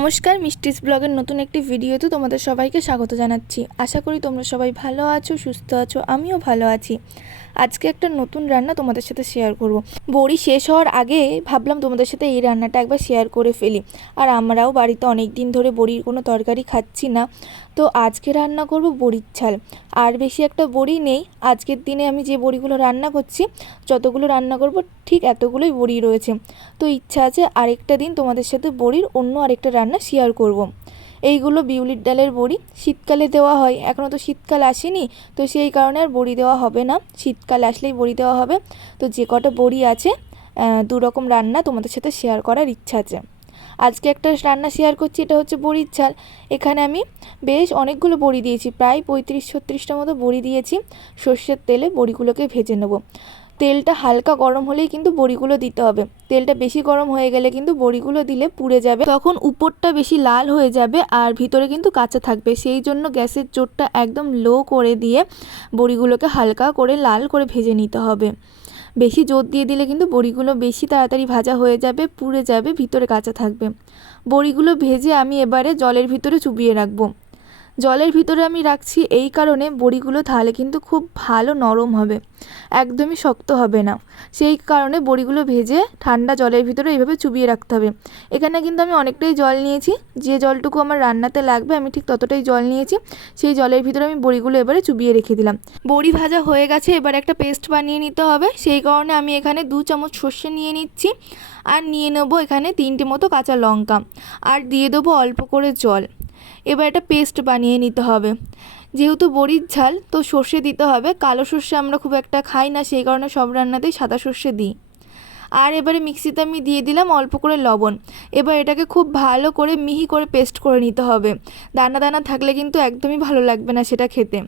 নমস্কার মিষ্টিস ব্লগের নতুন একটি ভিডিওতে তোমাদের সবাইকে স্বাগত জানাচ্ছি। আশা করি তোমরা সবাই ভালো আছো, সুস্থ আছো, আমিও ভালো আছি। আজকে একটা নতুন রান্না তোমাদের সাথে শেয়ার করব। বড়ি শেষ হওয়ার আগে ভাবলাম তোমাদের সাথে এই রান্নাটা একবার শেয়ার করে ফেলি। আর আমরাও বাড়িতে অনেক দিন ধরে বড়ির কোনো তরকারি খাচ্ছি না। তো আজকে রান্না করব বড়ির ঝাল। আর বেশি একটা বড়ি নেই। আজকের দিনে আমি যে বড়িগুলো রান্না করছি, যতগুলো রান্না করব ঠিক এতগুলোই বড়ি রয়েছে। তো ইচ্ছা আছে আরেকটা দিন তোমাদের সাথে বড়ির অন্য আরেকটা রান্না শেয়ার করব। এইগুলো বিউলির ডালের বড়ি। শীতকালে দেওয়া হয়। এখনও তো শীতকাল আসেনি। তো সেই কারণে আর বড়ি দেওয়া হবে না। শীতকাল আসলেই বড়ি দেওয়া হবে। তো যে কটা বড়ি আছে দু রকম রান্না তোমাদের সাথে শেয়ার করার ইচ্ছা আছে। আজকে একটা রান্না শেয়ার করছি, এটা হচ্ছে বড়ির ঝাল। এখানে আমি বেশ অনেকগুলো বড়ি দিয়েছি, প্রায় পঁয়ত্রিশ ছত্রিশটা মতো বড়ি দিয়েছি। সর্ষের তেলে বড়িগুলোকে ভেজে নেব। তেলটা হালকা গরম হলেই কিন্তু বড়িগুলো দিতে হবে। তেলটা বেশি গরম হয়ে গেলে কিন্তু বড়িগুলো দিলে পুড়ে যাবে। তখন উপরটা বেশি লাল হয়ে যাবে আর ভিতরে কিন্তু কাঁচা থাকবে। সেই জন্য গ্যাসের চোটটা একদম লো করে দিয়ে বড়িগুলোকে হালকা করে লাল করে ভেজে নিতে হবে। বেশি জোর দিয়ে দিলে কিন্তু বড়িগুলো বেশি তাড়াতাড়ি ভাজা হয়ে যাবে, পুড়ে যাবে, ভিতরে কাঁচা থাকবে। বড়িগুলো ভেজে আমি এবারে জলের ভিতরে চুবিয়ে রাখব। জলের ভিতরে আমি রাখছি এই কারণে বড়িগুলো তাহলে কিন্তু খুব ভালো নরম হবে, একদমই শক্ত হবে না। সেই কারণে বড়িগুলো ভেজে ঠান্ডা জলের ভিতরে এইভাবে চুবিয়ে রাখতে হবে। এখানে কিন্তু আমি অনেকটাই জল নিয়েছি, যে জলটুকু আমার রান্নাতে লাগবে আমি ঠিক ততটাই জল নিয়েছি, সেই জলের ভিতরে আমি বড়িগুলো এবারে চুবিয়ে রেখে দিলাম। বড়ি ভাজা হয়ে গেছে, এবার একটা পেস্ট বানিয়ে নিতে হবে, সেই কারণে আমি এখানে দু চামচ সর্ষে নিয়ে নিচ্ছি, আর নিয়ে নেব এখানে তিনটে মতো কাঁচা লঙ্কা, আর দিয়ে দেবো অল্প করে জল। এবার একটা পেস্ট বানিয়ে নিতে হবে। যেহেতু বড়ির ঝাল, তো সর্ষে দিতে হবে। কালো সর্ষে আমরা খুব একটা খাই না, সেই কারণে সব রান্নাতেই সাদা সর্ষে দিই। আর এবারে মিক্সিতে আমি দিয়ে দিলাম অল্প করে লবণ। এবার এটাকে খুব ভালো করে মিহি করে পেস্ট করে নিতে হবে। দানা দানা থাকলে কিন্তু একদমই ভালো লাগবে না সেটা খেতে।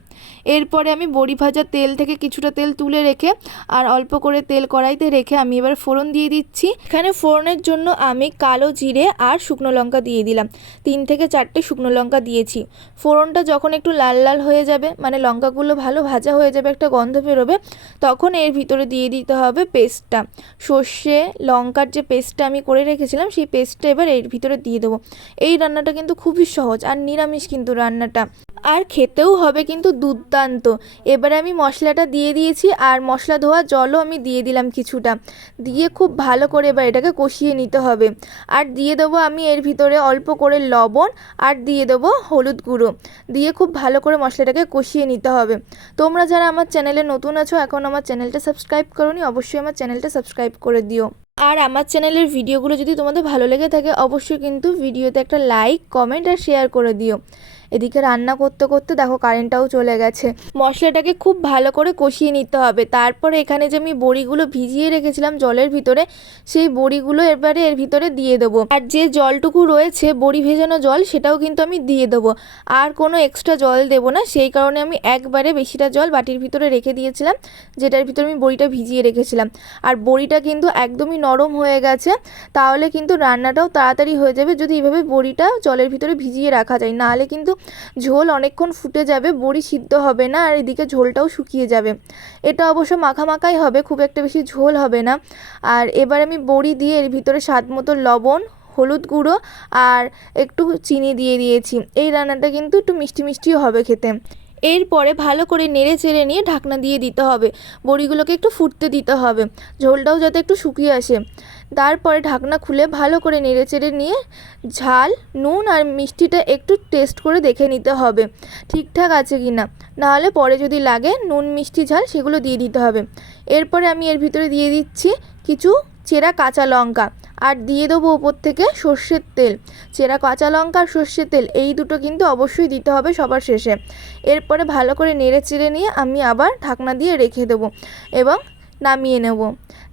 এরপরে আমি বড়ি ভাজা তেল থেকে কিছুটা তেল তুলে রেখে আর অল্প করে তেল কড়াইতে রেখে আমি এবার ফোড়ন দিয়ে দিচ্ছি। এখানে ফোড়নের জন্য আমি কালো জিরে আর শুকনো লঙ্কা দিয়ে দিলাম। তিন থেকে চারটে শুকনো লঙ্কা দিয়েছি। ফোড়নটা যখন একটু লাল লাল হয়ে যাবে মানে লঙ্কাগুলো ভালো ভাজা হয়ে যাবে, একটা গন্ধ বেরোবে, তখন এর ভিতরে দিয়ে দিতে হবে পেস্টটা। সর্ষে সর্ষে লঙ্কার যে পেস্টটা আমি করে রেখেছিলাম, সেই পেস্টটা এবার এর ভিতরে দিয়ে দেবো। এই রান্নাটা কিন্তু খুবই সহজ আর নিরামিষ কিন্তু রান্নাটা। আর খেতেও হবে কিন্তু দুর্দান্ত। এবারে আমি মশলাটা দিয়ে দিয়েছি আর মশলা ধোয়া জলও আমি দিয়ে দিলাম কিছুটা। দিয়ে খুব ভালো করে এবার এটাকে কষিয়ে নিতে হবে। আর দিয়ে দেবো আমি এর ভিতরে অল্প করে লবণ আর দিয়ে দেবো হলুদ গুঁড়ো। দিয়ে খুব ভালো করে মশলাটাকে কষিয়ে নিতে হবে। তোমরা যারা আমার চ্যানেলে নতুন আছো, এখন আমার চ্যানেলটা সাবস্ক্রাইব করোনি, অবশ্যই আমার চ্যানেলটা সাবস্ক্রাইব করে দিও। আর আমার চ্যানেলের ভিডিওগুলো যদি তোমাদের ভালো লেগে থাকে, অবশ্যই কিন্তু ভিডিওতে একটা লাইক কমেন্ট আর শেয়ার করে দিও। এদিকে রান্না করতে করতে দেখো কারেন্টটাও চলে গেছে। মশলাটাকে খুব ভালো করে কষিয়ে নিতে হবে। তারপরে এখানে যে আমি বড়িগুলো ভিজিয়ে রেখেছিলাম জলের ভিতরে, সেই বড়িগুলো এবারে এর ভিতরে দিয়ে দেবো। আর যে জলটুকু রয়েছে, বড়ি ভেজানো জল, সেটাও কিন্তু আমি দিয়ে দেবো। আর কোনো এক্সট্রা জল দেবো না, সেই কারণে আমি একবারে বেশিটা জল বাটির ভিতরে রেখে দিয়েছিলাম, যেটার ভিতরে আমি বড়িটা ভিজিয়ে রেখেছিলাম। আর বড়িটা কিন্তু একদমই নরম হয়ে গেছে, তাহলে কিন্তু রান্নাটাও তাড়াতাড়ি হয়ে যাবে যদি এইভাবে বড়িটা জলের ভিতরে ভিজিয়ে রাখা যায়। নাহলে কিন্তু ঝোল অনেকক্ষণ ফুটে যাবে, বড়ি সিদ্ধ হবে না, আর এদিকে ঝোলটাও শুকিয়ে যাবে। এটা অবশ্য মাখামাখাই হবে, খুব একটা বেশি ঝোল হবে না। আর এবার আমি বড়ি দিয়ে এর ভিতরে স্বাদ মতো লবণ, হলুদ গুঁড়ো আর একটু চিনি দিয়ে দিয়েছি। এই রান্নাটা কিন্তু একটু মিষ্টি মিষ্টিও হবে খেতে। এরপরে ভালো করে নেড়ে চেড়ে নিয়ে ঢাকনা দিয়ে দিতে হবে। বড়িগুলোকে একটু ফুটতে দিতে হবে। ঝোলটাও যাতে একটু শুকিয়ে আসে। তারপরে ঢাকনা খুলে ভালো করে নেড়ে চেড়ে নিয়ে ঝাল, নুন আর মিষ্টিটা একটু টেস্ট করে দেখে নিতে হবে। ঠিকঠাক আছে কি না? নাহলে পরে যদি লাগে নুন, মিষ্টি, ঝাল সেগুলো দিয়ে দিতে হবে। এরপরে আমি এর ভিতরে দিয়ে দিচ্ছি কিছু চেরা কাঁচা লঙ্কা। আর দিয়ে দেবো ওপর থেকে সর্ষের তেল। চেরা কাঁচা লঙ্কা আর সর্ষের তেল, এই দুটো কিন্তু অবশ্যই দিতে হবে সবার শেষে। এরপরে ভালো করে নেড়ে চেড়ে নিয়ে আমি আবার ঢাকনা দিয়ে রেখে দেবো। এবং নামিয়ে নেব।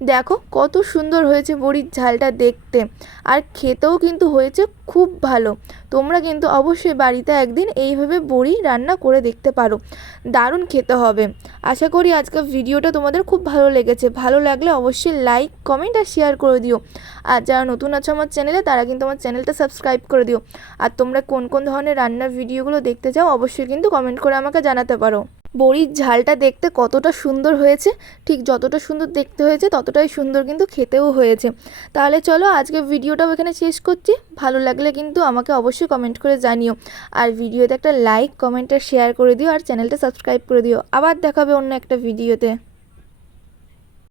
দেখো, কত সুন্দর হয়েছে বড়ির ঝালটা দেখতে। আর খেতেও কিন্তু হয়েছে খুব ভালো। তোমরা কিন্তু অবশ্যই বাড়িতে একদিন এইভাবে বড়ি রান্না করে দেখতে পারো। দারুণ খেতে হবে। আশা করি আজকের ভিডিওটা তোমাদের খুব ভালো লেগেছে। ভালো লাগলে অবশ্যই লাইক, কমেন্ট আর শেয়ার করে দিও। আর যারা নতুন আছো আমার চ্যানেলে, তারা কিন্তু আমার চ্যানেলটা সাবস্ক্রাইব করে দিও। আর তোমরা কোন কোন ধরনের রান্নার ভিডিওগুলো দেখতে চাও, অবশ্যই কিন্তু কমেন্ট করে আমাকে জানাতে পারো। বড়ির ঝালটা দেখতে কতটা সুন্দর হয়েছে, ঠিক যতটা সুন্দর দেখতে হয়েছে ততটাই সুন্দর কিন্তু খেতেও হয়েছে। তাহলে চলো আজকে ভিডিওটাও এখানে শেষ করছি, ভালো লাগলে কিন্তু আমাকে অবশ্যই কমেন্ট করে জানিও। আর ভিডিওতে একটা লাইক কমেন্ট আর শেয়ার করে দিও আর চ্যানেলটা সাবস্ক্রাইব করে দিও। আবার দেখাবে অন্য একটা ভিডিওতে।